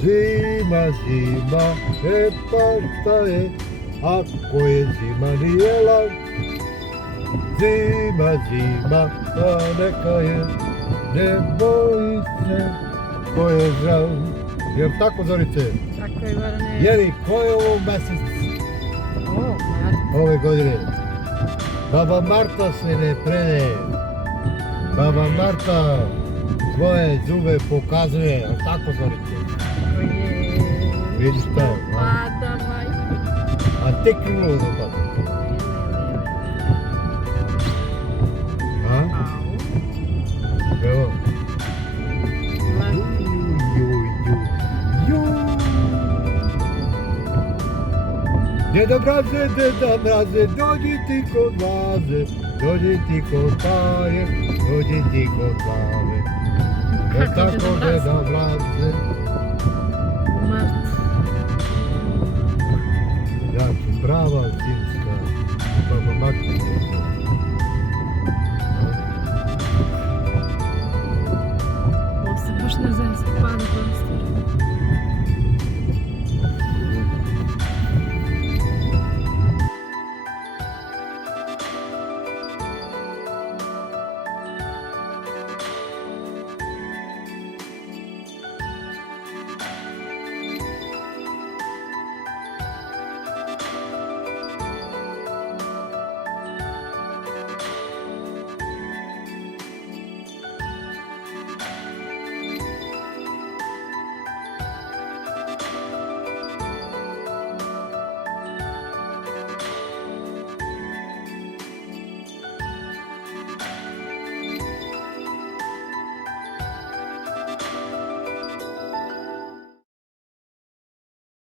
Zima, zima, šta je, ako je zima nijela. Zima, zima, a neka je, ne boji se, ko je žal. Jel tako, Zorice? Tako je, Gorane. Jeli, ko je ovo mesec O, Mart. ove godine? Baba Marta se ne predaje. Baba Marta svoje zube pokazuje, jel tako, Zorice? Tako je. Vidiš to, a? Pada, majko. A tek krenulo do toga. A? Au. Evo. Mart. Deda mraze, dođi ti kod vaze, dođi ti kod paje, dođi ti kod glave. E Kako tako Deda Mraz? deda mraze. Mart. Ja ću prava zimska, baba Marta. Ovo se baš ne zezam, pada.